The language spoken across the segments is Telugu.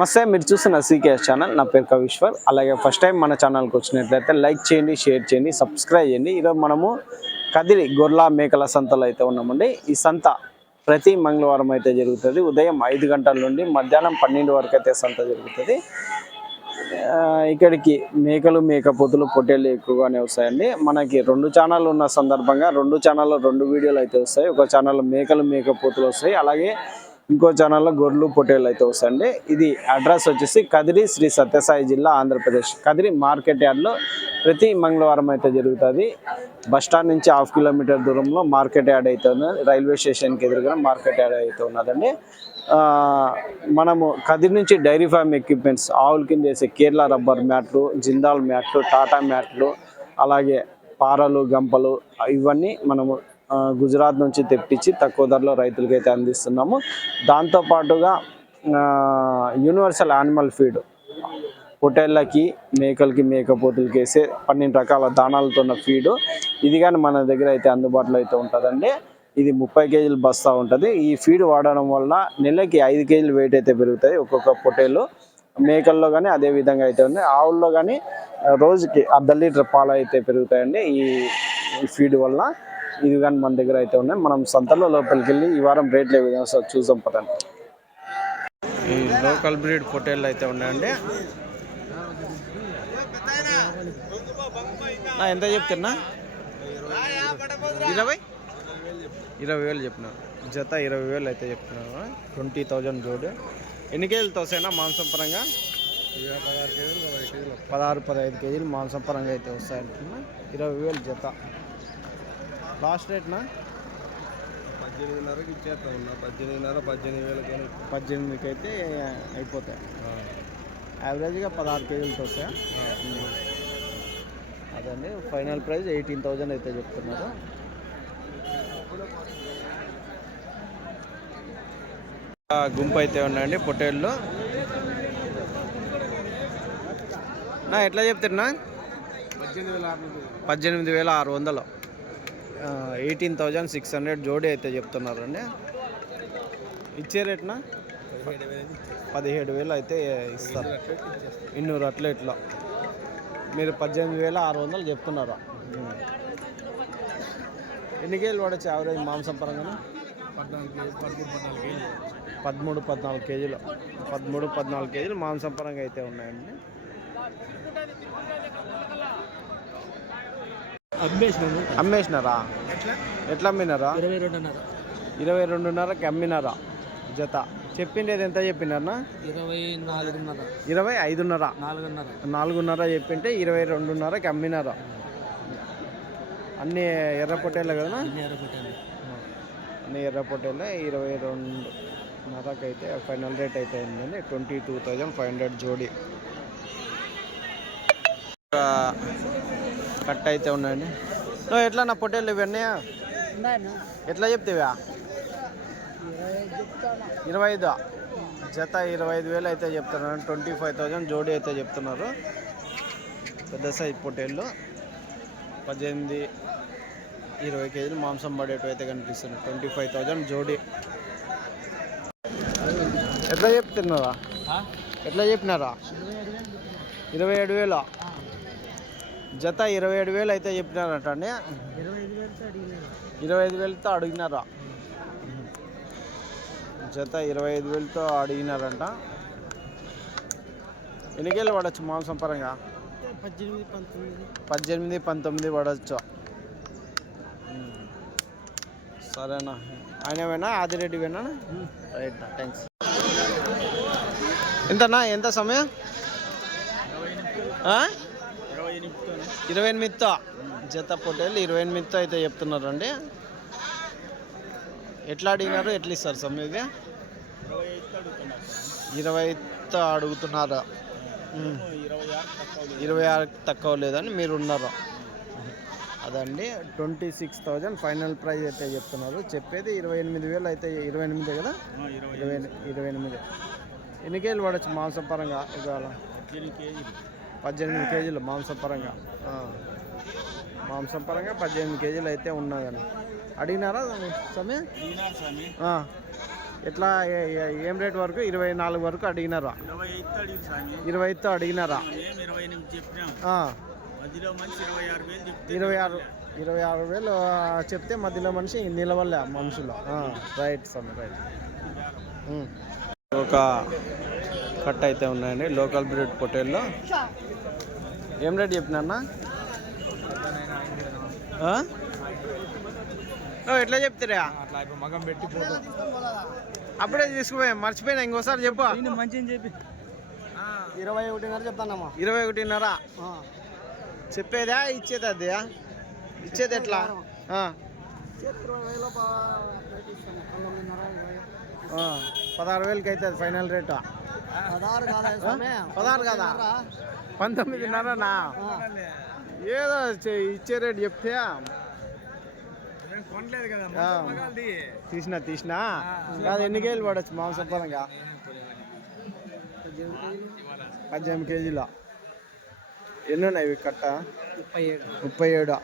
నమస్తే, మీరు చూస్తున్న సీకేఎస్ ఛానల్. నా పేరు కవిశ్వర్. అలాగే ఫస్ట్ టైం మన ఛానల్కి వచ్చినట్లయితే లైక్ చేయండి, షేర్ చేయండి, సబ్స్క్రైబ్ చేయండి. ఈరోజు మనము కదిరి గొర్రెల మేకల సంతలో అయితే ఉన్నామండి. ఈ సంత ప్రతి మంగళవారం అయితే జరుగుతుంది. ఉదయం 5 గంటల నుండి మధ్యాహ్నం 12 వరకు అయితే సంత జరుగుతుంది. ఇక్కడికి మేకలు, మేకపోతులు, పొట్టేళ్ళు ఎక్కువగానే వస్తాయండి. మనకి 2 ఛానళ్ళు ఉన్న సందర్భంగా 2 ఛానల్లో 2 వీడియోలు అయితే వస్తాయి. ఒక ఛానల్లో మేకలు, మేకపోతులు వస్తాయి. అలాగే ఇంకో ఛానల్లో గొర్రెలు, పొట్టేళ్ళు అయితే వస్తాయండి. ఇది అడ్రస్ వచ్చేసి కదిరి, శ్రీ సత్యసాయి జిల్లా, ఆంధ్రప్రదేశ్. కదిరి మార్కెట్ యార్డ్లో ప్రతి మంగళవారం అయితే జరుగుతుంది. బస్టాండ్ నుంచి 1/2 కిలోమీటర్ దూరంలో మార్కెట్ యార్డ్ అయితే ఉన్నది. రైల్వే స్టేషన్కి ఎదురుగా మార్కెట్ యార్డ్ అయితే ఉన్నదండి. మనము కదిరి నుంచి డైరీ ఫార్మ్ ఎక్విప్మెంట్స్, ఆవుల కింద వేసే కేరళ రబ్బర్ మ్యాట్లు, జిందాల్ మ్యాట్లు, టాటా మ్యాట్లు, అలాగే పారలు, గంపలు ఇవన్నీ మనము గుజరాత్ నుంచి తెప్పించి తక్కువ ధరలో రైతులకి అయితే అందిస్తున్నాము. దాంతోపాటుగా యూనివర్సల్ యానిమల్ ఫీడ్, పొట్టేళ్ళకి, మేకలకి, మేకపోతులకి వేసే 12 రకాల దానాలతో ఉన్న ఫీడు ఇది కానీ మన దగ్గర అయితే అందుబాటులో అయితే ఉంటుందండి. ఇది 30 కేజీల బస్తా ఉంటుంది. ఈ ఫీడ్ వాడడం వల్ల నెలకి 5 కేజీలు వెయిట్ అయితే పెరుగుతాయి ఒక్కొక్క పొట్టేళ్ళు. మేకల్లో కానీ అదే విధంగా అయితే ఉంది. ఆవుల్లో కానీ రోజుకి 1/2 లీటర్ పాలు అయితే పెరుగుతాయండి ఈ ఫీడ్ వల్ల. ఇది కానీ మన దగ్గర అయితే ఉన్నాయి. మనం సంతలో లోపలికి వెళ్ళి ఈ వారం రేట్లు ఏ విధంగా చూసాం పదండి. ఈ లోకల్ బ్రీడ్ పొట్టేళ్ళు అయితే ఉన్నాయండి. ఎంత చెప్తున్నా? 20,000 చెప్పినారు. జత 20,000 అయితే చెప్తున్నారు. 20,000 జోడు. ఎన్ని కేజీలు తోసైనా మాంసం పరంగా? 16-15 కేజీలు మాంసం పరంగా అయితే వస్తాయంటున్నా. 20,000 జత. లాస్ట్ రేట్నా? 18,500కి ఇచ్చేస్తా ఉన్నా. 18,500, 18,000కి అయితే అయిపోతాయి. యావరేజ్గా 16 కేజీలతో వస్తాయా? అదండి. ఫైనల్ ప్రైస్ 18,000 అయితే చెప్తున్నారు. గుంపు అయితే ఉన్నాయండి పొట్టేళ్ళు. ఎట్లా చెప్తున్నా? 18,600. 18,600 జోడీ అయితే చెప్తున్నారు అండి. ఇచ్చే రేట్నా? 17,000 అయితే ఇస్తారు. 200 అట్లా మీరు 18,600 చెప్తున్నారు. ఎన్ని కేజీలు పడచ్చు యావరేజ్ మాంసం పరంగా? 13-14 కేజీలు. 13-14 కేజీలు మాంసం పరంగా అయితే ఉన్నాయండి. అమ్మేసినారా? ఎట్లా అమ్మినారా? 22,500కి అమ్మినారా జత? చెప్పిండేది ఎంత చెప్పినారా? 25,500. 4,500 చెప్పింటే 22,500కి అమ్మినారా? అన్ని ఎర్ర పొట్టేళ్ళే కదా? అన్ని ఎర్ర పొట్టేళ్ళే. 22,500కి అయితే ఫైనల్ రేట్ అయితే ఉందండి. 22,500 జోడీ. కట్ అయితే ఉన్నాయండి. ఎట్లా నా పొట్టేళ్ళు ఇవన్నీ ఎట్లా చెప్తావా? 25 జత 25,000 అయితే చెప్తున్నారు. 25,000 జోడీ అయితే చెప్తున్నారు. పెద్ద సైజ్ పొట్టేళ్ళు 18-20 కేజీలు మాంసం పడేటివి అయితే కనిపిస్తుంది. 25,000 జోడీ. ఎట్లా చెప్తున్నారా? ఎట్లా చెప్పినారా? 27,000 జత. 27,000 అయితే చెప్పినారట అండి. 25,000తో అడిగినారా? జత 25,000తో అడిగినారంట. ఎన్ని కేజీలు పడవచ్చు మాంసం పరంగా? 18-19 పడవచ్చు. సరేనా? ఆయనవేనా? ఆదిరెడ్డివేనా? Right, thanks. ఎంతనా? ఎంత సమయం? 28తో జత పొట్టేళ్ళు 28తో అయితే చెప్తున్నారండి. ఎట్లా అడిగినారు? ఎట్లా ఇస్తారు సమయం? 20తో అడుగుతున్నారు. 26 తక్కువ లేదని మీరు ఉన్నారు. అదండి. 26,000 ఫైనల్ ప్రైస్ అయితే చెప్తున్నారు. చెప్పేది 28,000 అయితే. 28 కదా? 28. ఎన్ని కేజీలు పడవచ్చు మాంసం పరంగా? ఒకవేళ 18 కేజీలు మాంసం పరంగా. 18 కేజీలు అయితే ఉన్నదని అడిగినారా సమయం? ఎట్లా ఏం రేట్ వరకు 24 వరకు అడిగినారా? 25తో అడిగినారా? 26,000 చెప్తే మధ్యలో మనిషి నిలవలే మనుషులు. రైట్ స్వామి, రైట్. ఒక కట్ అయితే ఉన్నాయండి లోకల్ బ్రీడ్ పొట్టేల్లో. ఏం రేట్ చెప్పినా? ఎట్లా చెప్తారా? మగం పెట్టి అప్పుడే తీసుకుపోయా, మర్చిపోయినా. ఇంకోసారి చెప్పు. మంచిగా చెప్పి 21.5 చెప్తానమ్మా. 21.5 చెప్పేదా ఇచ్చేది? అది ఇచ్చేది ఎట్లా? 16,000కి అవుతుంది ఫైనల్ రేటు. 16 కదా, 19.5నా? ఏదో ఇచ్చే రేటు చెప్తే తీసినా కాదు. ఎన్ని కేజీలు పడవచ్చు మాంసపరంగా? 18 కేజీలు. ఎన్ని ఉన్నాయి ఇవి కట్ట? 37.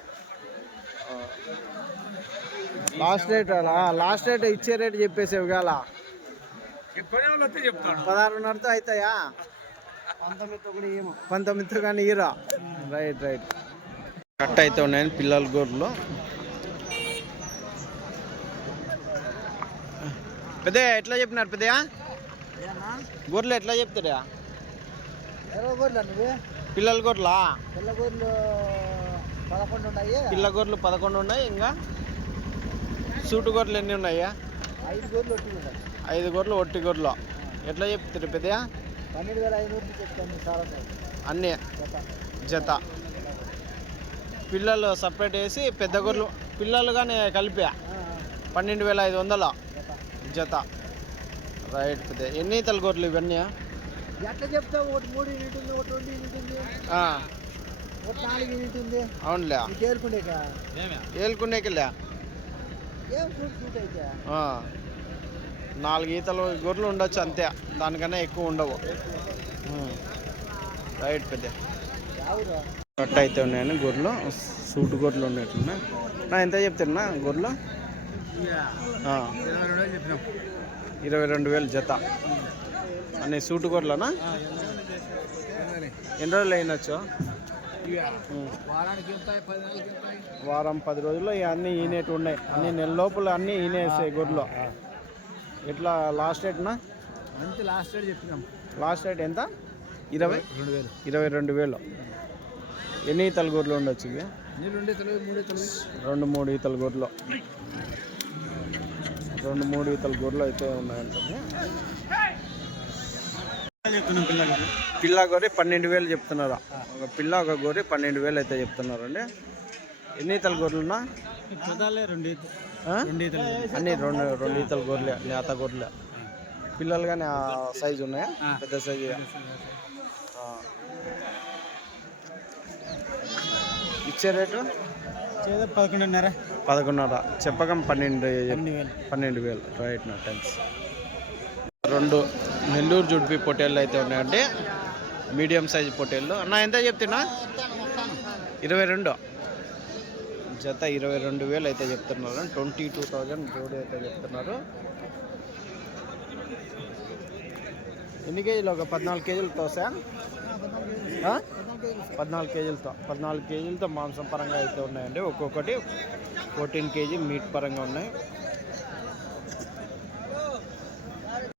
లాస్ట్ రేట్ ఇచ్చే రేటు చెప్పేసేవి కాల. 16.5తో అవుతాయా? 19తో కానీ హీరో. రైట్. కట్ట అయితే ఉన్నాయని పిల్లల గొర్రెలు. పెద్ద ఎట్లా చెప్పినారు? పెద్దయా గొర్రెలు ఎట్లా చెప్తారా? పిల్లల గొర్రెలా? పిల్ల గొర్రెలు 11 ఉన్నాయి. ఇంకా సూటు గొర్రెలు ఎన్ని ఉన్నాయా? 5 గొర్రెలు ఒట్టి గొర్రెలు. ఎట్లా చెప్తారు పెద్దయా? 12,500 అన్నీ జత. పిల్లలు సపరేట్ వేసి పెద్ద గొర్రెలు పిల్లలు కానీ కలిపా 12,500 జత. రైట్. పెద్ద ఎన్ని ఈతల గొర్రెలు ఇవన్నీ? ఎట్లా చెప్తావు? ఒకటి 3 యూనిట్ ఉంది, ఒకటి 2 యూనిట్ ఉంది, ఒకటి 4 యూనిట్ ఉంది. అవునులే, ఏలుకునేకిలే. ఏం సూట్ అయితే 4 ఈతలు గొర్రెలు ఉండొచ్చు అంతే, దానికన్నా ఎక్కువ ఉండవు. రైట్. పెద్ద కట్ట అయితే ఉన్నాయని గొర్రెలు, సూటు గొర్రెలు ఉన్నట్టున్నాయి. ఎంత చెప్తున్నా గొర్రెలు? 22,000 జత. అన్నీ సూటు గొర్రెలనా? ఎన్ని రోజులు అయినచ్చు? వారం 10 రోజుల్లో అన్నీ ఈనేటి ఉన్నాయి. అన్ని నెల లోపల అన్నీ ఈనేసాయి గొర్రెలు. ఎట్లా లాస్ట్ రేట్నా? లాస్ట్ రేట్ చెప్పినాం. లాస్ట్ రేట్ ఎంత? 22,000. ఎన్ని ఈతల గొర్రెలు ఉండొచ్చు ఇవి? 2-3 ఈతల గొర్రెలు. 2-3 ఈతల గొర్రెలు అయితే ఉన్నాయంటే. పిల్ల గొర్రె 12,000 చెప్తున్నారు. ఒక పిల్ల ఒక గొర్రె 12,000 అయితే చెప్తున్నారండి. ఎన్ని ఈతల గొర్రెలున్నా? అన్నీ 2 ఈతల గొర్రెలే, నేత గొర్రెలే. పిల్లలు కానీ ఆ సైజు ఉన్నాయా? పెద్ద సైజు. ఇచ్చే రేటు 11,500. చెప్పకం 12,000. రైట్ నా థ్యాంక్స్. 2 నెల్లూరు జుడిపి పొట్టేళ్ళు అయితే ఉన్నాయండి, మీడియం సైజు పొట్టేళ్ళు. అన్న ఎంత చెప్తున్నా? 22 జత. 22,000 అయితే చెప్తున్నారు. 22,000 జోడి అయితే చెప్తున్నారు. ఎన్ని కేజీలు? ఒక 14 కేజీలతో వస్తాయా? 14 కేజీలతో మాంసం పరంగా అయితే ఉన్నాయండి. ఒక్కొక్కటి 14 కేజీ మీట్ పరంగా ఉన్నాయి.